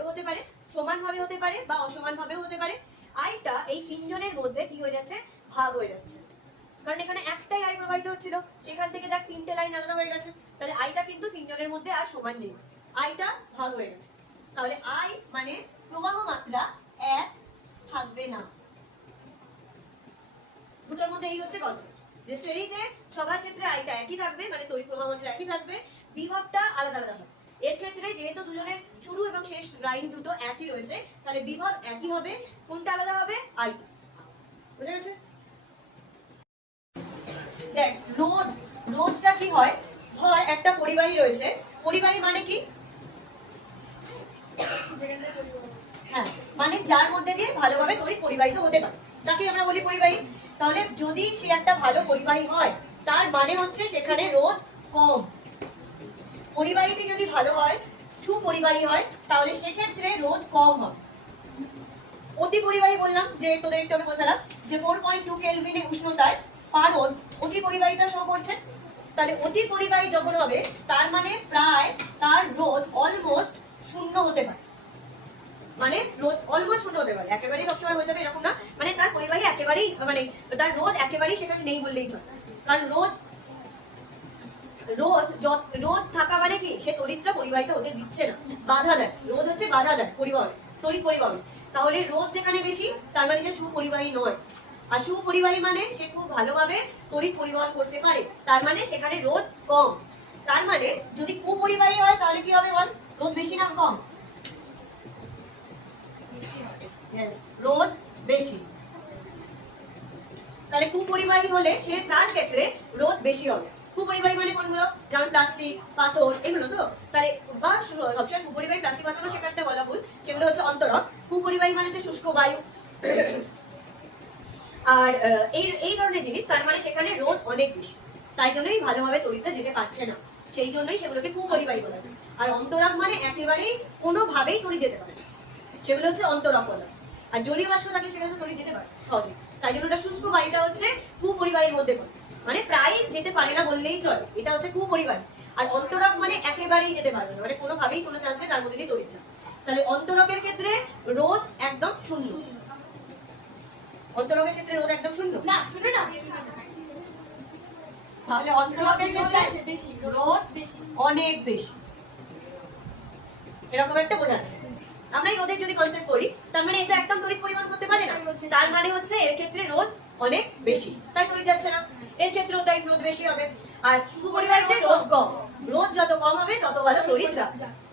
ভাবেও হতে পারে, সমান ভাবে হতে পারে বা অসমান ভাবেও হতে পারে আইটা এই তিনজনের মধ্যে কি হয়ে যাচ্ছে? ভাগ হয়ে যাচ্ছে। কারণ এখানে একটাই আই প্রবাহিত হচ্ছিল, সেখান থেকে দেখ তিনটে লাইন আলাদা হয়ে গেছে, তাহলে আইটা কিন্তু তিনজনের মধ্যে আর সমান নেই। আইটা ভাগ হয়ে গেছে। তাহলে আই মানে প্রবাহ মাত্রা এক থাকবে না। দুটোর মধ্যে এই হচ্ছে কনসেপ্ট যে শ্রেণীতে সবার ক্ষেত্রে আইটা একই থাকবে মানে তড়িৎ প্রবাহ মাত্রা একই থাকবে, বিভবটা আলাদা আলাদা এর ক্ষেত্রে যেহেতু দুজনের এবং শেষ লাইন দুটো একই রয়েছে। তাহলে বিভব একই হবে, কোনটা আলাদা হবে? আইটা বুঝা গেছে? দেখ রোদ রোদটা কি হয়? ধর একটা পরিবাহী রয়েছে। পরিবাহী মানে কি? হ্যাঁ মানে যার মধ্যে দিয়ে ভালোভাবে তড়িৎ পরিবাহিত হতে পারে। তাকে আমরা বলি পরিবাহী। তাহলে যদি সে একটা ভালো পরিবাহী হয়, তার মানে হচ্ছে সেখানে রোদ কম। পরিবাহীটি যদি ভালো হয় সুপরিবাহী হয়, তাহলে সেক্ষেত্রে রোদ কম হবে। অতি পরিবাহী বললাম, যে তোদের একটু আমি বোঝালাম যে ফোর পয়েন্ট টু কেলভিনে উষ্ণতায় পারদ অতি পরিবাহিতা শো করছে। তাহলে অতি পরিবাহী যখন হবে, তার মানে প্রায় তার রোদ অলমোস্ট শূন্য হতে পারে। মানে রোদ অলমোস্ট শূন্য হতে পারে। একেবারেই সবসময় হয়ে যাবে এরকম না। মানে তার পরিবাহী একেবারেই মানে তার রোদ একেবারেই সেখানে নেই বললেই চলে। কারণ রোদ রোদ রোদ থাকা মানে কি? সে তড়িৎটা পরিবাহিত হতে দিচ্ছে না। বাধা দেয়। রোদ হচ্ছে বাধা দেয় পরিবহন, তড়িৎ পরিবহন। তাহলে রোদ যেখানে বেশি, তার মানে সে সুপরিবাহী নয়। আর সুপরিবাহী মানে সে খুব ভালোভাবে তড়িৎ পরিবহন করতে পারে। তার মানে সেখানে রোদ কম। তার মানে যদি কুপরিবাহী হয়, তাহলে কি হবে বল? রোদ বেশি না কম? রোদ বেশি। তাহলে কুপরিবাহী হলে সে তার ক্ষেত্রে রোদ বেশি হবে। কুপরিবাহী মানে কোনগুলো? যেমন প্লাস্টিক, পাথর, এগুলো তো? তাহলে বা সবসময় কুপরিবাহী প্লাস্টিক পাথরও সেখানটা বলা ভুল, সেগুলো হচ্ছে অন্তরক। কুপরিবাহী মানে হচ্ছে শুষ্ক বায়ু। আর এই এই ধরনের জিনিস, তার মানে সেখানে রোদ অনেক বেশি। তাই জন্যই ভালোভাবে তড়িৎটা যেতে পারছে না। সেই জন্যই সেগুলোকে কুপরিবাহী বলা আর অন্তরক মানে একেবারেই কোনোভাবেই তড়িৎ যেতে পারে সেগুলো হচ্ছে অন্তরক বলা আর জলীয় বাষ্প থাকলে সেখানে তো তড়িৎ যেতে পারে সহজে তাই জন্য ওটা শুষ্ক বায়ুটা হচ্ছে কুপরিবাহীর মধ্যে পড়ে। মানে প্রায় যেতে পারে না বললেই চলে। এটা হচ্ছে কুপরিবাহী আর অন্তরক মানে একেবারেই যেতে পারবে না। মানে কোনোভাবেই কোনো চান্স নেই তার মধ্যে দিয়ে তড়িৎ তাহলে অন্তরকের ক্ষেত্রে রোদ একদম শূন্য। অন্তরকের ক্ষেত্রে রোদ একদম শূন্য? না শুনে না। তাহলে অন্তরকের ক্ষেত্রে বেশি। রোদ বেশি। অনেক বেশি। এরকম একটা বোঝা বোঝাচ্ছে আমরা এই রোদের যদি কনসেপ্ট করি তার মানে এটা একদম তড়িৎ পরিমাণ করতে পারে না। তার মানে হচ্ছে এর ক্ষেত্রে রোদ অনেক বেশি। তাই তড়িৎ যাচ্ছে না। এর ক্ষেত্রেও তাই রোদ বেশি হবে। আর শুভ সুপরিবাহিতে রোদ কম। রোদ যত কম হবে, তত ভালো যাবে